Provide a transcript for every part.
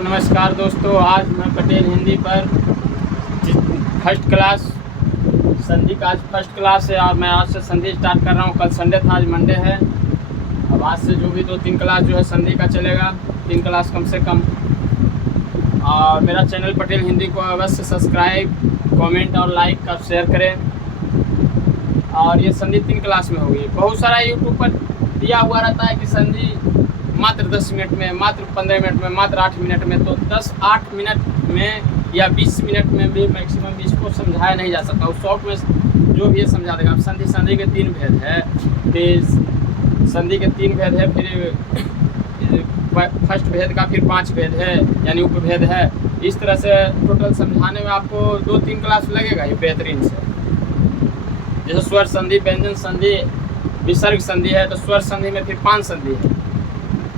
तो नमस्कार दोस्तों, आज मैं पटेल हिंदी पर फर्स्ट क्लास संधि का आज फर्स्ट क्लास है और मैं आज से संधि स्टार्ट कर रहा हूँ। कल संडे था, आज मंडे है। अब आज से जो भी 2-3 क्लास जो है संधि का चलेगा, 3 क्लास कम से कम। और मेरा चैनल पटेल हिंदी को अवश्य सब्सक्राइब, कमेंट और लाइक और शेयर करें। और ये संधि 3 क्लास में होगी। बहुत सारा यूट्यूब पर दिया हुआ रहता है कि संधि मात्र 10 मिनट में, मात्र 15 मिनट में, मात्र 8 मिनट में। तो 10-8 मिनट में या 20 मिनट में भी मैक्सिमम इसको समझाया नहीं जा सकता। उस शॉर्ट में जो भी है समझा देगा। अब संधि के 3 भेद है, फिर संधि के 3 भेद है, फिर फर्स्ट भेद का फिर 5 भेद है, यानी उपभेद है। इस तरह से टोटल समझाने में आपको 2-3 क्लास लगेगा ये बेहतरीन से। जैसे स्वर संधि, व्यंजन संधि, विसर्ग संधि है, तो स्वर संधि में फिर 5 संधि है।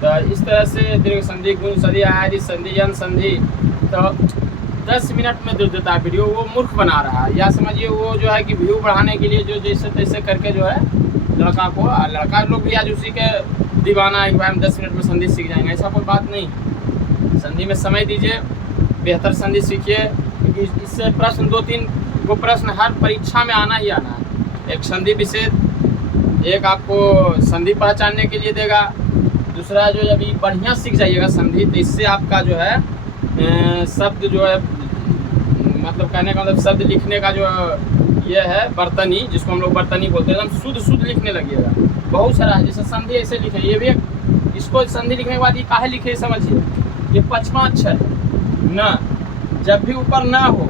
तो इस तरह से दीर्घ संधि, गुण संधि, आदि संधि, यन संधि। तो 10 मिनट में जो देता है वीडियो, वो मूर्ख बना रहा है। या समझिए वो जो है कि व्यू बढ़ाने के लिए जो जैसे तैसे करके जो है लड़का लोग भी आज उसी के दीवाना है कि भाई हम 10 मिनट में संधि सीख जाएंगे। ऐसा कोई बात नहीं। संधि में समय दीजिए, बेहतर संधि सीखिए, क्योंकि इससे प्रश्न 2-3 वो प्रश्न हर परीक्षा में आना ही आना है। एक संधि विशेष, एक आपको संधि पहचानने के लिए देगा, दूसरा जो अभी बढ़िया सीख जाइएगा संधि, तो इससे आपका जो है शब्द जो है, मतलब कहने का मतलब शब्द लिखने का जो ये है बर्तनी, जिसको हम लोग बर्तनी बोलते हैं, एकदम शुद्ध लिखने लगिएगा। बहुत सारा है, जैसे संधि ऐसे लिखे, ये भी इसको संधि लिखने के बाद ये काहे लिखे समझिए। ये 5वां अक्षर है न, जब भी ऊपर न हो,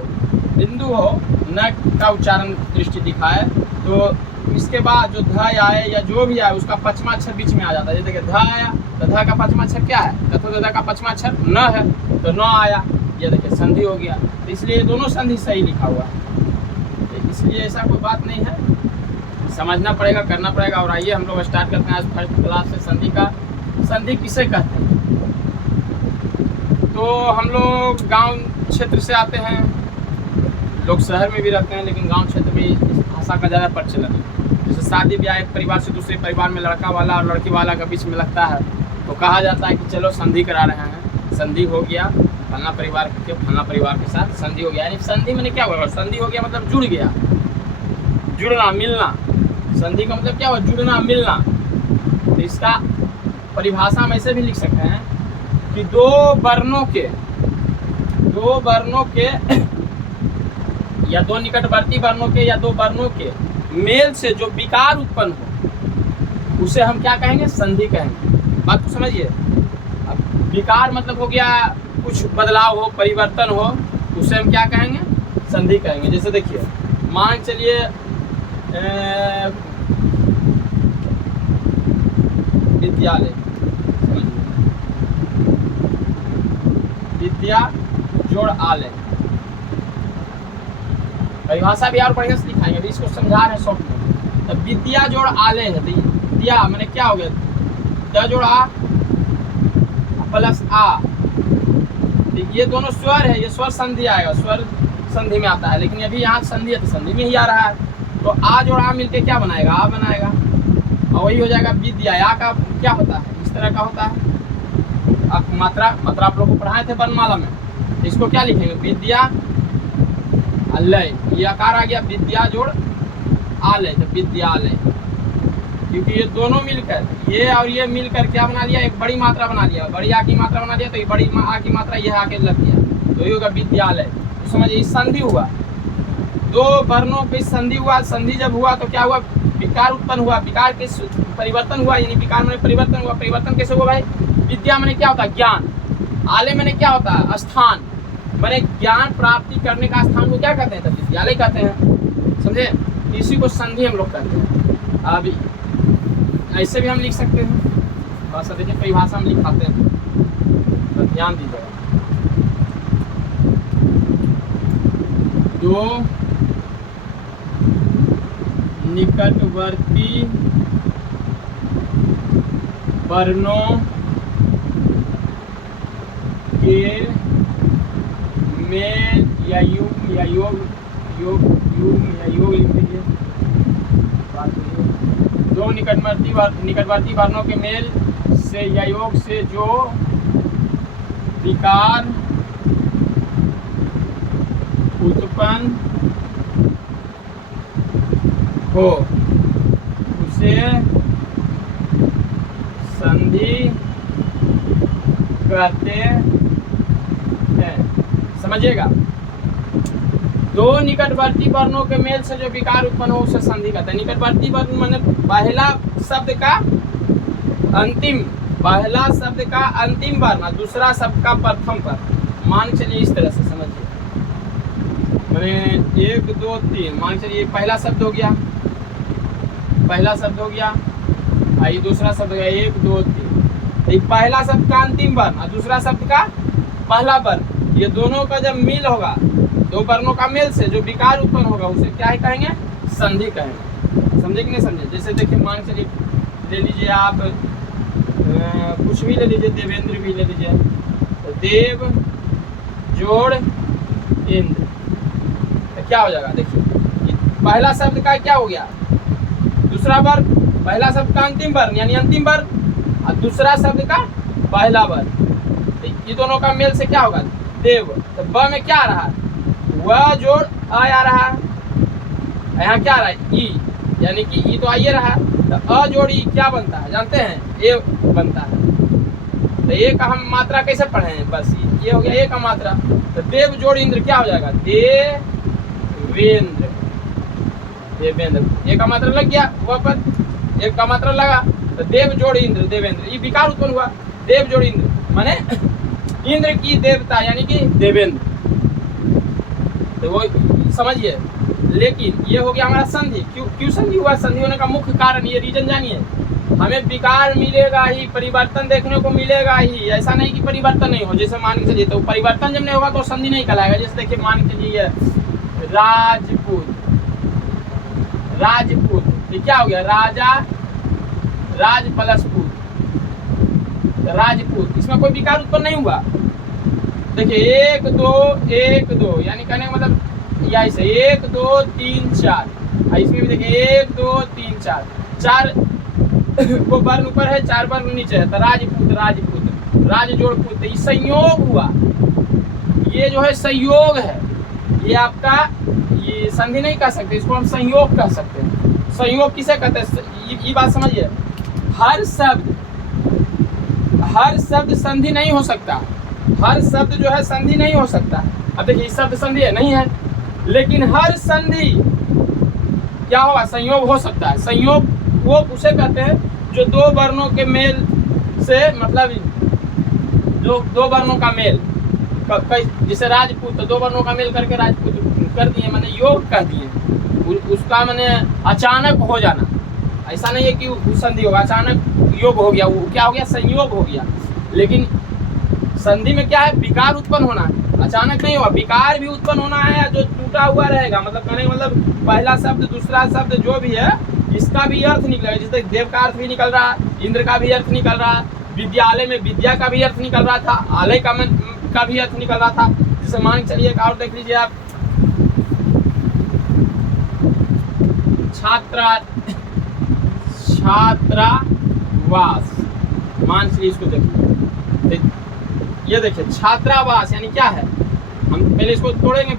बिंदु हो, न का उच्चारण दृष्टि दिखाए, तो इसके बाद जो ध आए या जो भी आए उसका 5वां अक्षर बीच में आ जाता है। जैसे देखिए ध आया, तो ध का 5वां अक्षर क्या है? तथा का 5वां अक्षर न है, तो न आया, ये देखिए संधि हो गया। तो इसलिए दोनों संधि सही लिखा हुआ है। तो इसलिए ऐसा कोई बात नहीं है, समझना पड़ेगा, करना पड़ेगा। और आइए हम लोग स्टार्ट करते हैं आज फर्स्ट क्लास से संधि का। संधि किसे कहते हैं? तो हम लोग गाँव क्षेत्र से आते हैं, लोग शहर में भी रहते हैं, लेकिन गाँव क्षेत्र में इस भाषा का ज़्यादा प्रचलन है। जैसे शादी ब्याह एक परिवार से दूसरे परिवार में लड़का वाला और लड़की वाला के बीच में लगता है, तो कहा जाता है कि चलो संधि करा रहे हैं। संधि हो गया, फलना परिवार के फलना परिवार के साथ संधि हो गया। यानी संधि मैंने क्या हुआ? संधि हो गया मतलब जुड़ गया, जुड़ना, मिलना। संधि का मतलब क्या हुआ? जुड़ना, मिलना। तो इसका परिभाषा हम ऐसे भी लिख सकते हैं कि दो वर्णों के या दो निकटवर्ती वर्णों के या दो वर्णों के मेल से जो विकार उत्पन्न हो, उसे हम क्या कहेंगे? संधि कहेंगे। बात को समझिए। अब विकार मतलब हो गया कुछ बदलाव हो, परिवर्तन हो, उसे हम क्या कहेंगे? संधि कहेंगे। जैसे देखिए, मान चलिए विद्यालय, विद्या जोड़ आलय, परिभाषा भी और बढ़िया से दिखाएंगे। अभी इसको समझा रहे हैं शॉर्ट में। तो विद्या जोड़ आलय है, तो विद्या मैंने क्या हो गया? द जोड़ आ प्लस आ, तो ये दोनों स्वर है, ये स्वर संधि आएगा, स्वर संधि में आता है। लेकिन अभी यहाँ संधि है तो संधि में ही आ रहा है, तो आ जोड़ आ मिलके क्या बनाएगा? आ बनाएगा, और वही हो जाएगा विद्या। आ का क्या होता है? इस तरह का होता है। आप मात्रा आप लोग को पढ़ाए थे वर्णमाला में, इसको क्या लिखेंगे? विद्या आलय, ये आकार आ गया, विद्या जोड़ आलय, तो विद्यालय। क्योंकि ये दोनों मिलकर, ये और ये मिलकर क्या बना लिया? एक बड़ी मात्रा बना लिया, बड़ी आ की मात्रा बना लिया, तो ये बड़ी आ की मात्रा यह आके लग गया, तो ये होगा विद्यालय। तो समझिए, संधि हुआ, दो वर्णों की संधि हुआ। संधि जब हुआ तो क्या हुआ? विकार उत्पन्न हुआ, विकार के परिवर्तन हुआ, यानी विकार में परिवर्तन हुआ। परिवर्तन कैसे हुआ भाई? विद्या मैंने क्या होता है? ज्ञान। आलय मैंने क्या होता है? स्थान। मैंने ज्ञान प्राप्ति करने का स्थान को क्या कहते हैं? तब विद्यालय कहते हैं। समझे? इसी को संधि हम लोग कहते हैं। अभी ऐसे भी हम लिख सकते हैं, बस देखिए परिभाषा हम लिखाते हैं, तो ध्यान दीजिएगा। दो निकटवर्ती वर्णों के मेल या योग या योग लिख लीजिए। दो निकटवर्ती वर्णों के मेल से या योग से जो विकार उत्पन्न हो उसे संधि कहते हैं। समझिएगा, दो निकटवर्ती वर्णों के मेल से जो विकार उत्पन्न हो उसे संधि कहते हैं। निकटवर्ती वर्ण माने पहला शब्द का अंतिम वर्ण और दूसरा शब्द का प्रथम वर्ण। मान के चलिए इस तरह से समझिए, मैंने 1 2 3 मान के चलिए पहला शब्द हो गया, आई दूसरा शब्द हो गया 1 2 3। पहला शब्द का अंतिम वर्ण और दूसरा शब्द का पहला वर्ण, ये दोनों का जब मिल होगा, दो वर्णों का मेल से जो विकार उत्पन्न होगा उसे क्या ही कहेंगे? संधि कहेंगे। समझे कि नहीं समझे? जैसे देखिए मान के चलिए ले लीजिए आप कुछ भी ले लीजिए, देवेंद्र भी ले लीजिए, तो देव जोड़ इंद्र, तो क्या हो जाएगा? देखिए पहला शब्द का क्या हो गया? दूसरा वर्ण, पहला शब्द का अंतिम वर्ण यानी अंतिम वर्ण और दूसरा शब्द का पहला वर्ण, ये दोनों का मेल से क्या होगा? देव। तो ब में क्या आ रहा है? वह जोड़ आ रहा है, यहाँ क्या आ रहा है? ई, यानी कि ई तो आइए रहा, तो अ जोड़ ई क्या बनता है जानते हैं? ए बनता है। तो ए का हम मात्रा कैसे पढ़े हैं? बस ये हो गया ए का मात्रा। तो देव जोड़ इंद्र क्या हो जाएगा? देवेंद्र। ए का मात्रा लग गया, वह पर एक का मात्रा लगा, तो देव जोड़ इंद्र देवेंद्र, ये विकार उत्पन्न हुआ। देव जोड़ इंद्र माने इंद्र की देवता यानी कि देवेंद्र, तो वो समझिए। लेकिन ये हो गया हमारा संधि। क्यों संधि हुआ? संधि होने का मुख्य कारण, ये रीजन जानिए, हमें विकार मिलेगा ही, परिवर्तन देखने को मिलेगा ही, ऐसा नहीं कि परिवर्तन नहीं हो। जैसे मान के चलिए, तो परिवर्तन जब नहीं होगा तो संधि नहीं कहलाएगा। जैसे देखिए मान के चलिए राजपूत, ये क्या हो गया? राजा राज प्लस पूत, राजपूत, इसमें कोई विकार उत्पन्न नहीं हुआ। देखिए 1 2 1 2 यानी कहने का मतलब या ऐसे 1 2 3 4, इसमें भी देखिए 1 2 3 4, 4 को वर्ण ऊपर है, 4 वर्ण नीचे है, तो राजपूत राज जोड़ पूत, ये संयोग हुआ। ये जो है संयोग है, ये आपका ये संधि नहीं कह सकते, इसको हम संयोग कह सकते हैं। संयोग किसे कहते हैं? ये बात समझिए, हर शब्द संधि नहीं हो सकता, हर शब्द जो है संधि नहीं हो सकता। अब देखिए इस शब्द संधि है नहीं है, लेकिन हर संधि क्या होगा? संयोग हो सकता है। संयोग वो उसे कहते हैं जो दो वर्णों के मेल से, मतलब जो दो वर्णों का मेल, जैसे राजपूत, तो दो वर्णों का मेल करके राजपूत कर दिए, मैंने योग कह दिए, उसका मैंने अचानक हो जाना। ऐसा नहीं है कि संधि होगा, अचानक योग हो गया, वो क्या हो गया? संयोग हो गया। लेकिन संधि में क्या है? विकार उत्पन्न होना है, अचानक नहीं होगा। विकार भी उत्पन्न होना है जो टूटा हुआ रहेगा, मतलब कहने मतलब पहला शब्द दूसरा शब्द जो भी है इसका भी अर्थ निकलेगा। जैसे देव का अर्थ भी निकल रहा है, इंद्र का भी अर्थ निकल रहा है, विद्यालय में विद्या का भी अर्थ निकल रहा था, आलय का भी अर्थ निकल रहा था। जैसे मान के चलिए और देख लीजिए आप, छात्रावास, मान लीजिए इसको देखिए, ये देखिए छात्रावास यानी क्या है? हम पहले इसको तोड़ेंगे,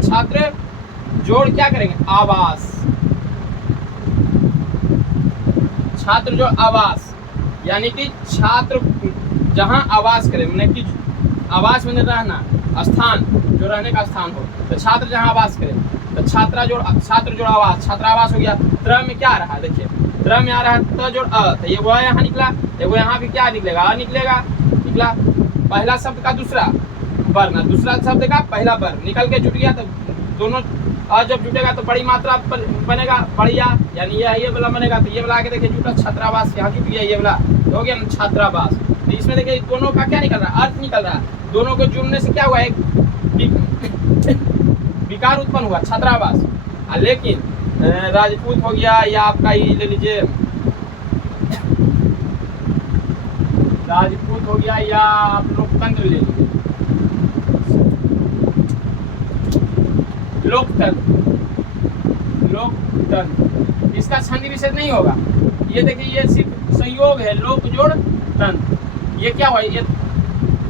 छात्र जोड़ क्या करेंगे? आवास, छात्र जोड़ आवास, यानी कि छात्र जहाँ आवास करे, मैंने कि आवास में रहना, स्थान जो रहने का स्थान हो, तो छात्र जहाँ आवास करे, तो छात्र जोड़ आवास, छात्रावास हो गया। त्र में क्या आ रहा है? देखिए त्र में आ रहा है त जोड़ अ, तो ये वो यहाँ निकला, वो यहाँ भी क्या निकलेगा? अ निकला। पहला शब्द का दूसरा वर्ण, दूसरा शब्द का पहला वर्ण निकल के जुट गया, तो दोनों अ जब जुटेगा तो बड़ी मात्रा बनेगा, बढ़िया, यानी ये वाला बनेगा। तो ये वाला आगे देखिए जुटा, छात्रावास यहाँ जुट गया, ये वाला हो गया छात्रावास। तो इसमें देखिए दोनों का क्या निकल रहा है? अर्थ निकल रहा है। दोनों को जुड़ने से क्या हुआ? एक विकार उत्पन्न हुआ, छात्रावास। लेकिन राजपूत हो गया, या आपका ये ले लीजिए राजपूत हो गया, या आप लोकतंत्र ले लीजिए, लोकतंत्र इसका संधि विच्छेद नहीं होगा। ये देखिए, ये सिर्फ संयोग है, लोक जोड़ तंत्र। ये क्या हुआ, ये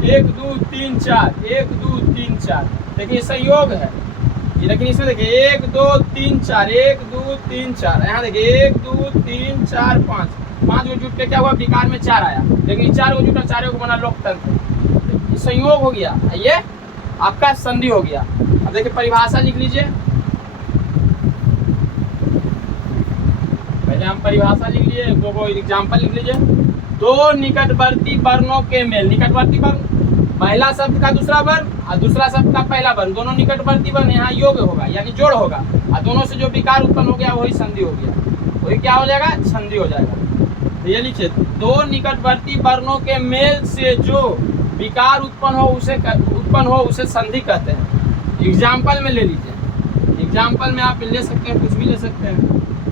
1 2 3 4, 1 2 3 4, देखिए संयोग है ये। लेकिन इसमें देखिए 1 2 3 4, 1 2 3 4, यहाँ देखिए 1 2 3 4 5, 5 को जुट के क्या हुआ, विकार में 4 आया, लेकिन 4 को जुटा, 4 को बना लोकतंत्र। संयोग हो गया, ये आपका संधि हो गया। अब देखिए परिभाषा लिख लीजिए, पहले हम परिभाषा लिख लिए, दो एग्जाम्पल लिख लीजिए। दो निकटवर्ती वर्णों के मेल, निकटवर्ती वर्ण पहला शब्द का दूसरा वर्ण और दूसरा शब्द का पहला वर्ण, दोनों निकटवर्ती वर्ण, यहाँ योग होगा यानी जोड़ होगा, और दोनों से जो विकार उत्पन्न हो गया वही संधि हो गया, वही क्या हो जाएगा, संधि हो जाएगा। तो ये लिखिए, दो निकटवर्ती वर्णों के मेल से जो विकार उत्पन्न हो उसे संधि कहते हैं। एग्जाम्पल में ले लीजिए, एग्जाम्पल में आप ले सकते हैं, कुछ भी ले सकते हैं।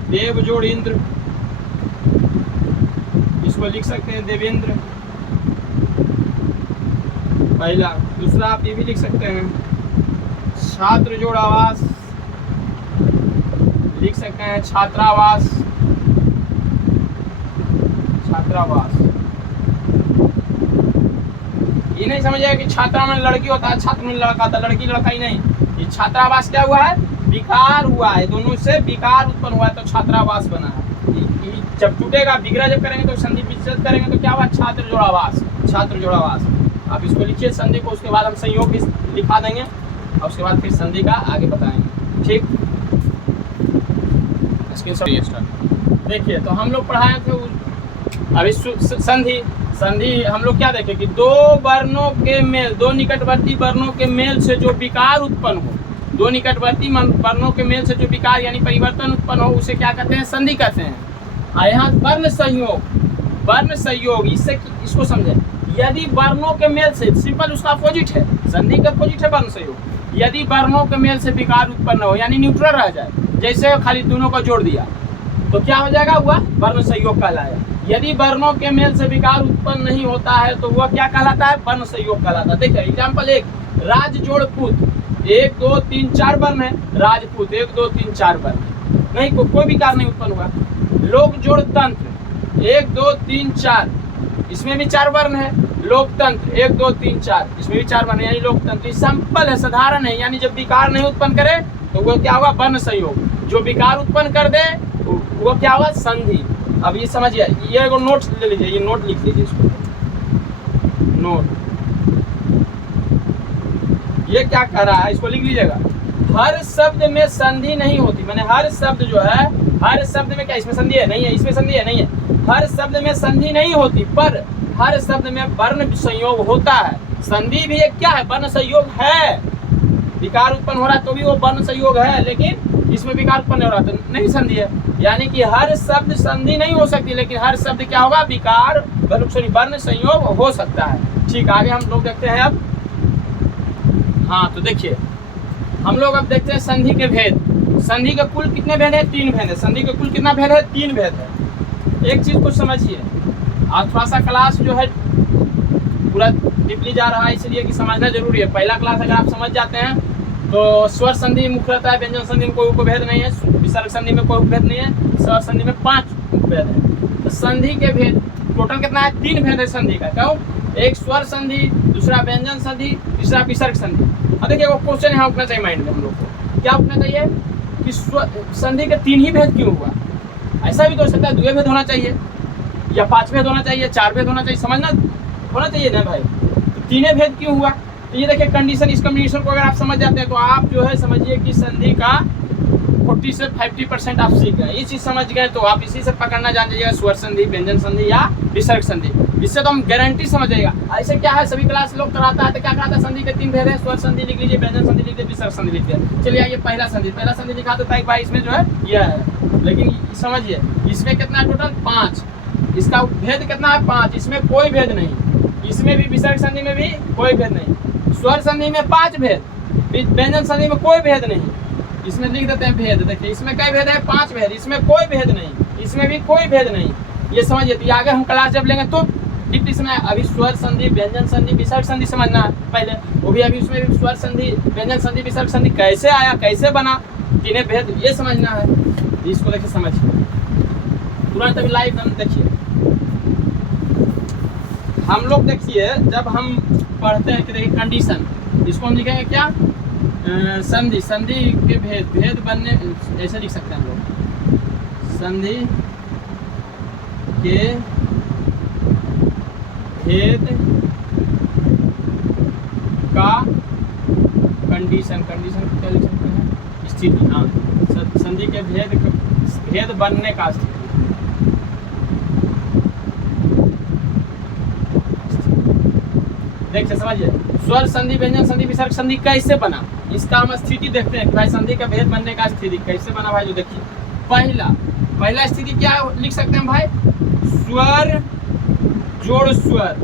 देव जोड़ इंद्र, इसको लिख सकते हैं देवेंद्र पहला। दूसरा आप ये भी लिख सकते हैं, छात्र जोड़ आवास, लिख सकते हैं छात्रावास, छात्रावास। ये नहीं समझिए कि छात्रा में लड़की होता है, छात्र में लड़का होता है, लड़की लड़का ही नहीं। ये छात्रावास क्या हुआ है, विकार हुआ है, दोनों से विकार उत्पन्न हुआ है तो छात्रावास बना है। जब टूटेगा, बिगड़ा जब करेंगे तो संधि विच्छेद करेंगे तो क्या हुआ, छात्र जोड़ावास, छात्र जोड़ावास। आप इसको लिखिए संधि को, उसके बाद हम संयोग भी लिखा देंगे और उसके बाद फिर संधि का आगे बताएंगे, ठीक। देखिए, तो हम लोग पढ़ाए थे अभी संधि। संधि हम लोग क्या देखें कि दो वर्णों के मेल, दो निकटवर्ती वर्णों के मेल से जो विकार उत्पन्न हो, दो निकटवर्ती वर्णों के मेल से जो विकार यानी परिवर्तन उत्पन्न हो उसे क्या कहते हैं, संधि कहते हैं। यहाँ वर्ण संयोग, वर्ण संयोग, इसको समझे। यदि वर्णों के मेल से, सिंपल उसका अपोजिट है, संधि का अपोजिट है वर्ण संयोग। यदि वर्णों के मेल से विकार उत्पन्न हो यानी न्यूट्रल रह जाए, जैसे खाली दोनों को जोड़ दिया तो क्या हो जाएगा, हुआ वर्ण संयोग कहलाया। यदि वर्णों के मेल से विकार उत्पन्न नहीं होता है तो वह क्या कहलाता है, वर्ण संयोग कहलाता है। देखिए एग्जाम्पल 1, राज जोड़ पुत, 1 2 3 4 वर्ण है, राजपूत 1 2 3 4 वर्ण नहीं, कोई विकार नहीं उत्पन्न हुआ। लोक जोड़ तंत्र 1 2 3 4, इसमें भी 4 वर्ण है। लोकतंत्र 1 2 3 4, इसमें भी 4 वर्ण है, यानी लोकतंत्र। सिंपल है, साधारण है, यानी जब विकार नहीं उत्पन्न करे तो वो क्या हुआ, वर्ण संयोग। जो विकार उत्पन्न कर दे वो क्या हुआ, संधि। अब ये समझिए, ये एगो नोट ले लीजिए, ये नोट लिख लीजिए इसको, नोट। ये क्या कह रहा है, इसको लिख लीजिएगा। हर शब्द में संधि नहीं होती, मैंने हर शब्द जो है, हर शब्द में क्या इसमें संधि है, नहीं है, इसमें संधि है, नहीं है। हर शब्द में संधि नहीं होती, पर हर शब्द में वर्ण संयोग होता है। संधि भी एक क्या है, वर्ण संयोग है। विकार उत्पन्न हो रहा है तो भी वो वर्ण संयोग है, लेकिन इसमें विकार उत्पन्न हो रहा है तो नहीं संधि है। यानी कि हर शब्द संधि नहीं हो सकती, लेकिन हर शब्द क्या होगा, विकार वर्ण संयोग हो सकता है। ठीक, आगे हम लोग देखते हैं अब। हाँ, तो देखिए हम लोग अब देखते हैं संधि के भेद। संधि के कुल कितने भेद है, 3 भेद है। संधि के कुल कितना भेद है, 3 भेद है। एक चीज को समझिए, आज थोड़ा सा क्लास जो है पूरा डीपली जा रहा है, इसलिए कि समझना जरूरी है। पहला क्लास अगर आप समझ जाते हैं तो स्वर संधि मुख्य रहता है, व्यंजन संधि में कोई उपभेद नहीं है, विसर्ग संधि में कोई उपभेद नहीं है, स्वर संधि में 5 उपभेद है। तो संधि के भेद टोटल कितना है, 3 भेद है संधि का। क्यों, एक स्वर संधि, दूसरा व्यंजन संधि, तीसरा विसर्ग संधि। अब देखिए वो क्वेश्चन यहाँ उठना चाहिए माइंड में हम लोग को, क्या उठना चाहिए कि संधि के 3 ही भेद क्यों हुआ। ऐसा भी तो हो सकता है 2 भेद होना चाहिए, या 5 भेद होना चाहिए, 4 भेद होना चाहिए, समझना होना चाहिए ना भाई। तो 3 भेद क्यों हुआ, तो ये देखिए कंडीशन, इस कंडीशन को अगर आप समझ जाते हैं तो आप जो है समझिए कि संधि का 40 से 50% आप सीख गए। ये चीज समझ गए तो आप इसी से पकड़ना जान जाइएगा, स्वर संधि, व्यंजन संधि या विसर्ग संधि। इससे तो हम गारंटी समझ जाएगा। ऐसे क्या है, सभी क्लास लोग कराता है तो क्या कराता है, संधि के 3 भेद है, स्वर संधि लिख लीजिए, व्यंजन संधि लिख लीजिए, विसर्ग संधि लिख लीजिए। चलिए आइए पहला संधि लिखा देता है भाई, इसमें जो है यह है। लेकिन समझिए इसमें कितना टोटल 5, इसका भेद कितना है 5, इसमें कोई भेद नहीं, इसमें भी विसर्ग संधि में भी कोई भेद नहीं, स्वर संधि में 5 भेद, व्यंजन संधि में कोई भेद नहीं। इसमें लिख देते हैं भेद, देखिए इसमें कई भेद है, 5 भेद, इसमें कोई भेद नहीं, इसमें भी कोई भेद नहीं। ये समझिए, तो आगे हम क्लास जब लेंगे तो डिप्टी समय अभी स्वर संधि, व्यंजन संधि, विसर्ग संधि समझना है पहले, वो भी अभी उसमें भी स्वर संधि, व्यंजन संधि, विसर्ग संधि कैसे आया, कैसे बना, 3 भेद ये समझना है। इसको देखिए समझिए, तुरंत अभी लाइव हम देखिए। हम लोग देखिए जब हम पढ़ते हैं कि देखिए कंडीशन, इसको हम लिखेंगे क्या, संधि। संधि के भेद बनने, ऐसे लिख सकते हैं हम लोग, संधि के भेद का कंडीशन क्या लिख सकते हैं, स्थिति। हाँ, संधि के भेद बनने का स्थिति। देखिए समझिए, स्वर संधि, व्यंजन संधि, विसर्ग संधि कैसे बना, इसका हम स्थिति देखते हैं कि भाई संधि का भेद बनने का स्थिति कैसे बना भाई। जो देखिए पहला स्थिति क्या लिख सकते हैं भाई, स्वर जोड़ स्वर,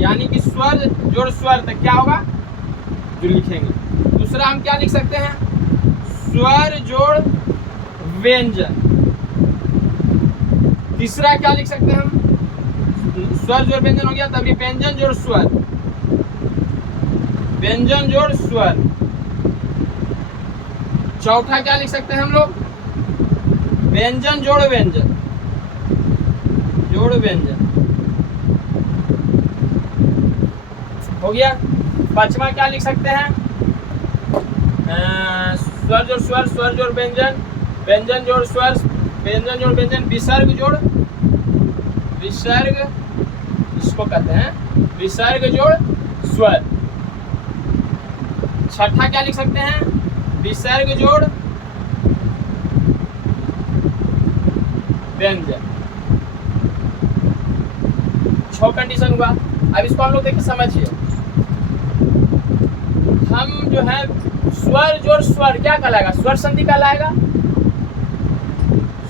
यानी कि स्वर जोड़ स्वर, तो क्या होगा जो लिखेंगे। दूसरा हम क्या लिख सकते हैं, स्वर जोड़ व्यंजन। तीसरा क्या लिख सकते हैं हम, स्वर जोड़ व्यंजन हो गया, तभी व्यंजन जोड़ स्वर, व्यंजन जोड़ स्वर। चौथा क्या लिख सकते हैं हम लोग, व्यंजन जोड़ व्यंजन, जोड़ व्यंजन हो गया। पांचवा क्या लिख सकते हैं, स्वर जोड़ स्वर, स्वर जोड़ व्यंजन, व्यंजन जोड़ स्वर, व्यंजन जोड़ व्यंजन, विसर्ग जोड़ विसर्ग, इसको कहते हैं विसर्ग जोड़ स्वर। छठा क्या लिख सकते हैं, विसर्ग जोड़ व्यंजन। 6 कंडीशन हुआ। अब इसको हम लोग देखिए समझिए, हम जो है स्वर जोड़ स्वर क्या कहलाएगा, स्वर संधि कहलाएगा।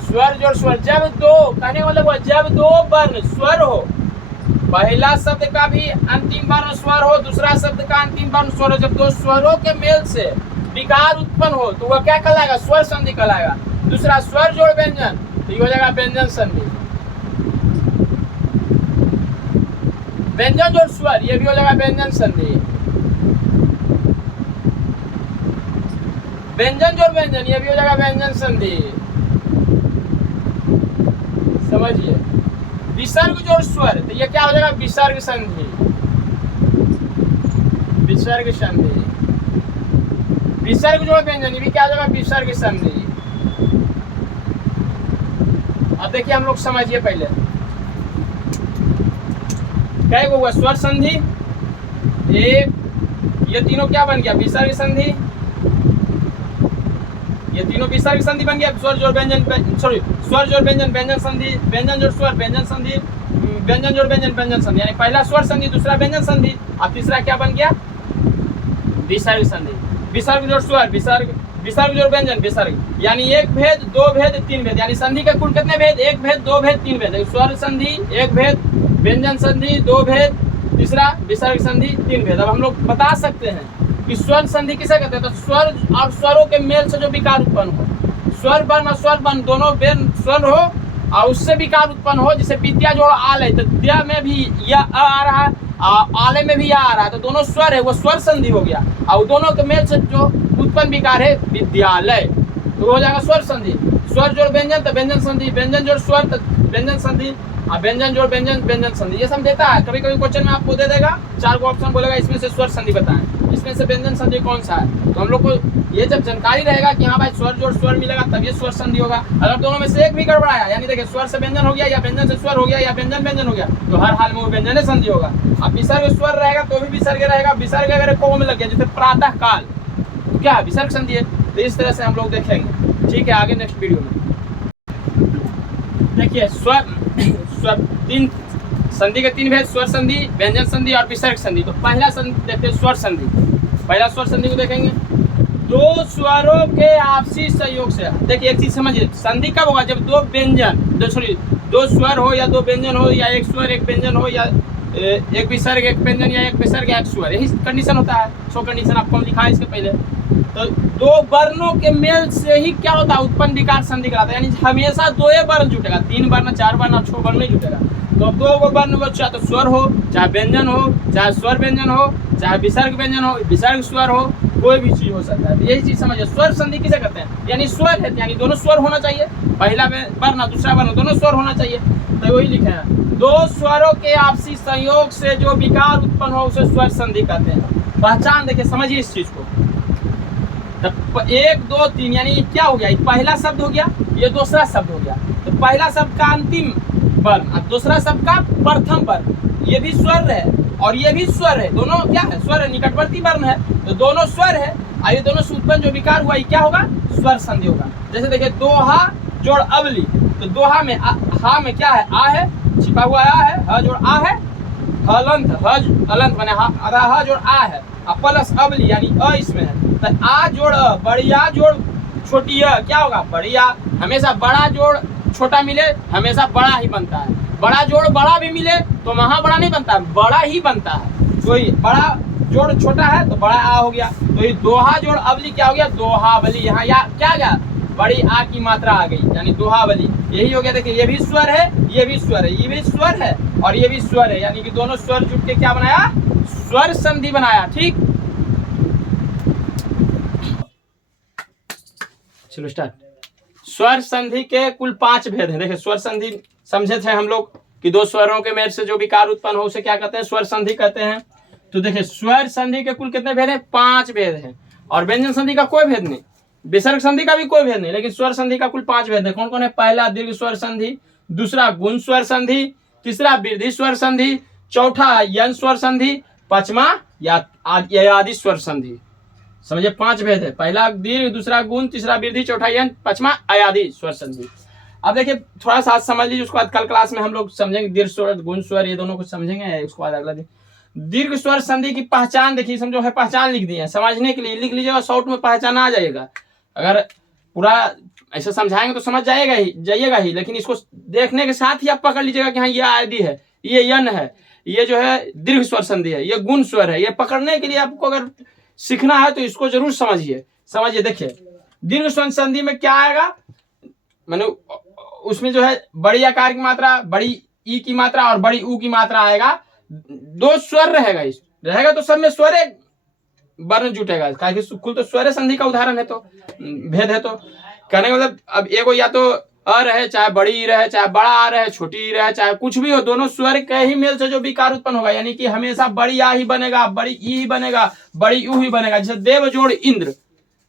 स्वर जोड़ स्वर, जब दो, कहने वाला मतलब जब दो वर्ण स्वर हो, पहला शब्द का भी अंतिम वर्ण स्वर हो, दूसरा शब्द का अंतिम वर्ण स्वर हो, जब दो स्वरों के मेल से विकार उत्पन्न हो तो वह क्या कहलाएगा, स्वर संधि कहलाएगा। दूसरा स्वर जोड़ व्यंजन, तो ये हो जाएगा व्यंजन संधि। व्यंजन जोड़ स्वर, ये भी हो जाएगा व्यंजन संधि। व्यंजन जोड़ व्यंजन, ये भी हो जाएगा व्यंजन संधि। समझिए, विसर्ग जोड़ स्वर, तो ये क्या हो जाएगा, विसर्ग संधि, विसर्ग संधि। विसर्ग जोड़ व्यंजन, ये भी क्या हो जाएगा, विसर्ग संधि। अब देखिए हम लोग समझिए पहले क्या हुआ, स्वर संधि एक, ये तीनों क्या बन गया, विसर्ग संधि, ये तीनों विसर्ग संधि बन गया। स्वर जोड़ व्यंजन, सॉरी स्वर जोड़ व्यंजन, व्यंजन संधि, व्यंजन जोड़ स्वर, व्यंजन संधि, व्यंजन जोड़ व्यंजन, व्यंजन संधि, यानी पहला स्वर संधि, दूसरा व्यंजन संधि, और तीसरा क्या बन गया, विसर्ग संधि। विसर्ग जोड़ स्वर, विसर्ग, विसर्ग जोड़ व्यंजन, विसर्ग, यानी एक भेद, दो भेद, तीन भेद, यानी संधि के कुल कितने भेद, एक भेद, दो भेद, तीन भेद। स्वर संधि एक भेद, व्यंजन संधि दो भेद, तीसरा विसर्ग संधि तीन भेद। अब हम लोग बता सकते हैं कि स्वर संधि किसे कहते हैं, तो स्वर और स्वरों के मेल से जो विकार उत्पन्न हो, स्वर वर्ण और स्वर वर्ण दोनों स्वर हो और उससे विकार उत्पन्न हो, जिसे विद्या जोड़ आल है, तो द्या में भी या आ रहा है, आले में भी या आ रहा है, तो दोनों स्वर है, वो स्वर संधि हो गया। और दोनों के मेल से जो उत्पन्न विकार है विद्यालय, तो हो जाएगा स्वर संधि। स्वर जोड़ व्यंजन तो व्यंजन संधि, व्यंजन जोड़ स्वर तो व्यंजन संधि, और व्यंजन जोड़ व्यंजन, व्यंजन संधि। ये सब देता है, कभी कभी क्वेश्चन में आपको दे देगा, 4 को ऑप्शन बोलेगा, इसमें से स्वर संधि बताएं, इसमें से व्यंजन संधि कौन सा है। तो हम लोग को ये जब जानकारी रहेगा कि हाँ भाई स्वर जोड़ स्वर मिलेगा तब ये स्वर संधि होगा। अगर दोनों में से एक भी गड़बड़ाया, यानी देखिए स्वर से व्यंजन हो गया या व्यंजन से स्वर हो गया या व्यंजन व्यंजन हो गया, तो हर हाल में वो व्यंजन संधि होगा। अब विसर्ग स्वर रहेगा तो भी विसर्ग रहेगा, विसर्ग अगर को में लग गया जैसे प्रातः काल, तो क्या है, विसर्ग संधि है। तो इस तरह से हम लोग देखेंगे, ठीक है, आगे नेक्स्ट वीडियो में। देखिए स्वर तीन संधि के तीन भेद, स्वर संधि, व्यंजन संधि और विसर्ग संधि। तो पहला संधि देखते हैं, स्वर संधि। पहला स्वर संधि को देखेंगे, दो स्वरों के आपसी सहयोग से। देखिए एक चीज समझिए, संधि कब होगा, जब दो व्यंजन, दो स्वर हो या दो व्यंजन हो, या एक स्वर एक व्यंजन हो, या एक विसर्ग एक व्यंजन, या एक विसर्ग एक स्वर, यही कंडीशन होता है। 6 कंडीशन आपको लिखा है इसके पहले। तो दो वर्णों के मेल से ही क्या होता है, उत्पन्न विकार संधि कराता है, यानी हमेशा दो वर्ण जुटेगा, 3 वर्ण 4 वर्ण और 6 वर्ण नहीं जुटेगा। तो अब 2 वर्ण वो चाहे तो स्वर हो, चाहे व्यंजन हो, चाहे स्वर व्यंजन हो, चाहे विसर्ग व्यंजन हो, विसर्ग स्वर हो, कोई भी चीज हो सकता है। तो यही चीज समझिए, स्वर संधि किसे कहते हैं, यानी स्वर है, यानी दोनों स्वर होना चाहिए, पहला वर्ण दूसरा वर्ण दोनों स्वर होना चाहिए। तो वही लिखे हैं, दो स्वरों के आपसी संयोग से जो विकार उत्पन्न हो उसे स्वर संधि कहते हैं। पहचान देखिए, समझिए इस चीज को। तो 1 2 3 यानी क्या हो गया, ये पहला शब्द हो गया, ये दूसरा शब्द हो गया। तो पहला शब्द का अंतिम वर्ण और दूसरा शब्द का प्रथम वर्ण, ये भी स्वर है और ये भी स्वर है, दोनों क्या है, स्वर है, निकटवर्ती वर्ण है, तो दोनों स्वर है। और ये दोनों से उत्पन्न जो विकार हुआ ये क्या होगा, स्वर संधि होगा। जैसे देखिए, दोहा जोड़ अवली, तो दोहा में हा में क्या है, आ है, छिपा हुआ आ है, ह जोड़ आ है, हलंत हज अलंत माने हा जोड़ आ है, प्लस अवली यानी अ इसमें है। तो आ जोड़ अ, बढ़िया जोड़ छोटी अ, क्या होगा, बढ़िया। हमेशा बड़ा जोड़ छोटा मिले हमेशा बड़ा ही बनता है, बड़ा जोड़ बड़ा भी मिले तो वहां बड़ा नहीं बनता है, बड़ा ही बनता है। तो ये बड़ा जोड़ छोटा है तो बड़ा आ हो गया। तो ये दोहा जोड़ अवली क्या हो गया, दोहावली। यहाँ या क्या गया, बड़ी आ की मात्रा आ गई यानी दोहावली, यही हो गया। देखिए, ये भी स्वर है, ये भी स्वर है, ये भी स्वर है और ये भी स्वर है, यानी कि दोनों स्वर जुट के क्या बनाया, स्वर संधि बनाया। ठीक, चलो स्टार्ट। स्वर संधि के कुल 5 भेद हैं। देखिए, स्वर संधि समझे थे हम लोग कि दो स्वरों के मेल से जो विकार उत्पन्न हो उसे क्या कहते हैं, स्वर संधि कहते हैं। तो देखिए, स्वर संधि के कुल कितने भेद हैं, 5 भेद हैं। और व्यंजन संधि का कोई भेद नहीं, विसर्ग संधि का भी कोई भेद नहीं, लेकिन स्वर संधि का कुल 5 भेद है। कौन कौन है, पहला दीर्घ स्वर संधि, दूसरा गुण स्वर संधि, तीसरा वृद्धि स्वर संधि, चौथा यन स्वर संधि, पांचवा या आदि स्वर संधि। समझिए, 5 भेद है, पहला दीर्घ, दूसरा गुण, तीसरा वृद्धि, चौथा यन, पांचवा अयादि स्वर संधि। अब देखिए, थोड़ा सा समझ लीजिए, उसके बाद कल क्लास में हम लोग समझेंगे दीर्घ स्वर, गुण स्वर, ये दोनों कुछ समझेंगे। उसके बाद अगला दिन दीर्घ स्वर संधि की पहचान देखिए, समझो है, पहचान लिख दी है, समझने के लिए लिख लीजिएगा, शॉर्ट में पहचान आ जाएगा। अगर पूरा ऐसा समझाएंगे तो समझ जाइएगा ही, लेकिन इसको देखने के साथ ही आप पकड़ लीजिएगा कि हाँ ये आदि है, ये यन है, ये जो है दीर्घ स्वर संधि है, ये गुण स्वर है। ये पकड़ने के लिए आपको अगर सीखना है तो इसको जरूर समझिए। देखिए, दीर्घ स्वर संधि में क्या आएगा, मानो उसमें जो है बड़ी आकार की मात्रा, बड़ी ई की मात्रा और बड़ी ऊ की मात्रा आएगा, 2 स्वर रहेगा तो सब में स्वर वर्ण जुटेगा, कुल तो स्वर संधि का उदाहरण है, तो भेद है। तो कहने का मतलब, अब एगो या तो अ रहे, चाहे बड़ी ई रहे, चाहे बड़ा आ रहे, छोटी ई रहे, चाहे कुछ भी हो, दोनों स्वर के ही मेल से जो विकार उत्पन्न होगा, यानी कि हमेशा बड़ी आ ही बनेगा, बड़ी ई ही बनेगा, बड़ी ऊ ही बनेगा। जैसे देव जोड़ इंद्र,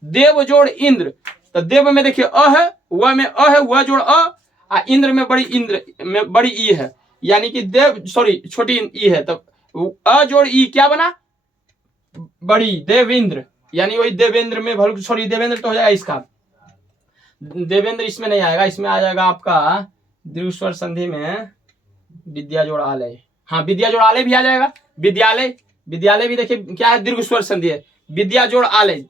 देव जोड़ इंद्र, तो देव में देखिए अ है, वह में अ है, वह जोड़ अ, इंद्र में बड़ी ई है, यानी कि देव सॉरी छोटी ई है, तो अ जोड़ ई क्या बना, बड़ी देवेंद्र, यानी वही देवेंद्र में सॉरी देवेंद्र तो हो जाएगा इसका, देवेंद्र इसमें नहीं आएगा, इसमें आ जाएगा आपका दीर्घ स्वर संधि में विद्या जोड़ आलय। हाँ, विद्या जोड़ आलय भी आ जाएगा, विद्यालय भी देखिए क्या है, दीर्घ स्वर संधि है। विद्या जोड़ आलय,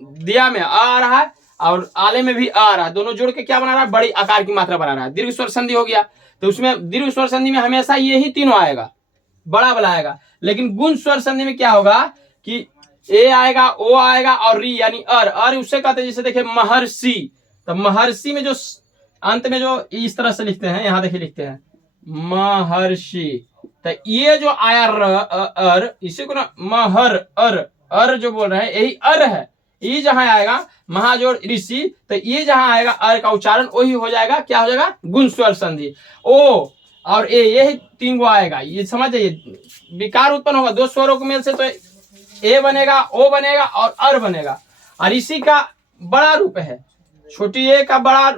दिया में आ रहा है और आलय में भी आ रहा है, दोनों जोड़ के क्या बना रहा है, बड़ी आकार की मात्रा बना रहा है, दीर्घ स्वर संधि हो गया। तो उसमें दीर्घ स्वर संधि में हमेशा यही तीनों आएगा, बड़ा वाला आएगा। लेकिन गुण स्वर संधि में क्या होगा कि ए आएगा, ओ आएगा और री यानी अर उससे कहते हैं। जैसे देखिए महर्षि, तो महर्षि में जो अंत में जो इस तरह से लिखते हैं, यहां देखिए लिखते हैं महर्षि, तो ये जो आया अर, इसी को ना महर अर जो बोल रहे हैं यही अर है। ये जहां आएगा महाजोड़ ऋषि, तो ये जहां आएगा अर का उच्चारण वही हो जाएगा, क्या हो जाएगा, गुण स्वर संधि। ओ और ए, यही 3 गो आएगा, ये समझ जाइए। विकार उत्पन्न होगा 2 स्वरों के मेल से, तो ए बनेगा, ओ बनेगा और अर बनेगा। और इसी का बड़ा रूप है, छोटी ए का बड़ा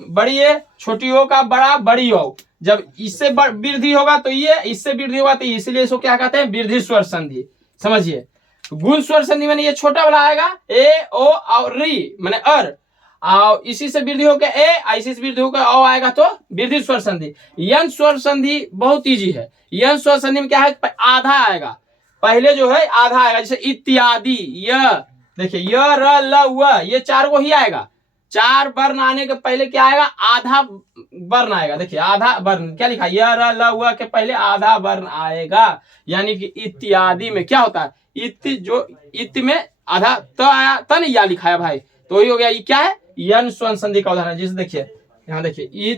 बड़ी ए, छोटी ओ का बड़ा बड़ी ओ। जब इससे वृद्धि होगा तो ये, इससे वृद्धि होगा तो इसलिए इसको क्या कहते हैं, वृद्धि स्वर संधि। समझिए, गुण स्वर संधि में ये छोटा वाला आएगा ए ओ और री माने अर, और इसी से वृद्धि होकर ए, इसी से वृद्धि होकर ओ आएगा तो वृद्धि स्वर संधि। यन स्वर संधि बहुत इजी है। यन स्वर संधि में क्या है, आधा आएगा, पहले जो है आधा आएगा, जैसे इत्यादि, य देखिए य र ल व, ये 4 को ही आएगा। 4 वर्ण आने के पहले क्या आएगा, आधा वर्ण आएगा। देखिए आधा वर्ण क्या लिखा, य र ल व के पहले आधा वर्ण आएगा, यानी कि इत्यादि में क्या होता है, इत में आधा त आया, त नहीं या लिखा है भाई, तो वही हो गया। ये क्या है, यन स्वर संधि का उदाहरण। जैसे देखिए यहाँ देखिए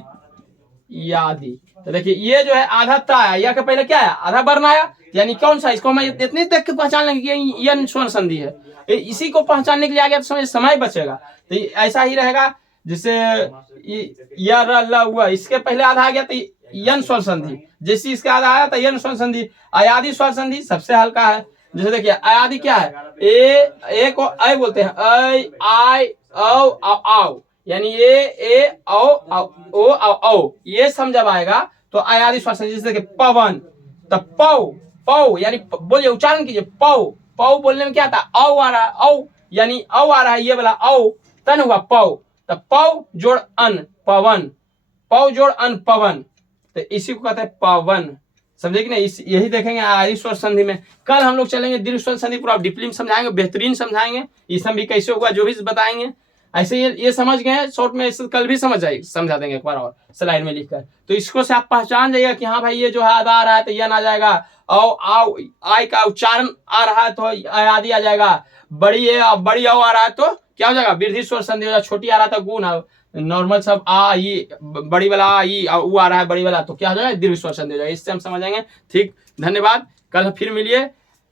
यादि। तो देखिए ये जो है आधा ता आया, या के पहले क्या है आधा वर्ण आया, यानी कौन सा, इसको हम इतनी देख के पहचान लेंगे कि यन स्वर्ण संधि है। इसी को पहचानने के लिए आ गया तो समय बचेगा। तो ऐसा ही रहेगा, जैसे या र ल हुआ, इसके पहले आधा आ गया तो यन स्वर्ण संधि, जैसे इसके आधा आया तो यन स्वर्ण संधि। अयादि स्वर्ण संधि सबसे हल्का है। जैसे देखिए अयादि क्या है, ए को ऐ बोलते हैं, ऐ आई औ आओ, यानी ए औ ओ औ, ये सम जब आएगा तो अयादि स्वर संधि। जैसे पवन, तो पौ पौ यानी बोलिए उच्चारण कीजिए, पौ पौ बोलने में क्या आता है, औ आ रहा है, औ यानी औ आ रहा है, ये वाला औ तन हुआ पौ, तो पौ जोड़ अन पवन, पौ जोड़ अन पवन, तो इसी को कहते हैं पवन। समझे कि नहीं। यही देखेंगे आदि स्वर संधि में। कल हम लोग चलेंगे दीर्घ स्वर संधि पूरा डीपली में समझाएंगे, बेहतरीन समझाएंगे, इसम भी कैसे होगा जो भी बताएंगे। ऐसे ये समझ गए शॉर्ट में, इसे कल भी समझा देंगे एक बार और स्लाइड में लिखकर। तो इसको से आप पहचान जाइएगा कि हाँ भाई ये जो है आधा आ रहा है तो यन आ जाएगा, औ आओ आई का उच्चारण आ रहा है तो आदि आ जाएगा, बड़ी औ आ रहा है तो क्या हो जाएगा, वृद्धि स्वर संधि हो जाएगा, छोटी आ रहा था गुण, नॉर्मल सब आ ई, बड़ी वाला आ ई ऊ आ रहा है बड़ी वाला, तो क्या हो जाएगा दीर्घ स्वर संधि हो जाएगा। इससे हम समझेंगे। ठीक, धन्यवाद। कल फिर मिलिए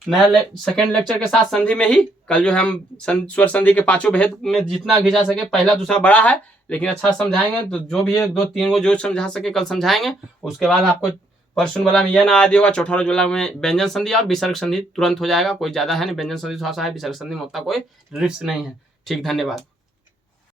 नया सेकंड लेक्चर के साथ संधि में ही। कल जो है हम स्वर संधि के पांचों भेद में जितना घिसा सके, पहला दूसरा बड़ा है लेकिन अच्छा समझाएंगे, तो जो भी है दो तीन को जो समझा सके कल समझाएंगे। उसके बाद आपको परसुन वाला में यह ना आदि होगा, चौथा वाला में व्यंजन संधि और विसर्ग संधि तुरंत हो जाएगा, कोई ज्यादा है नहीं, व्यंजन संधि थोड़ा सा है, विसर्ग संधि में उतना कोई रिस्क नहीं है। ठीक, धन्यवाद।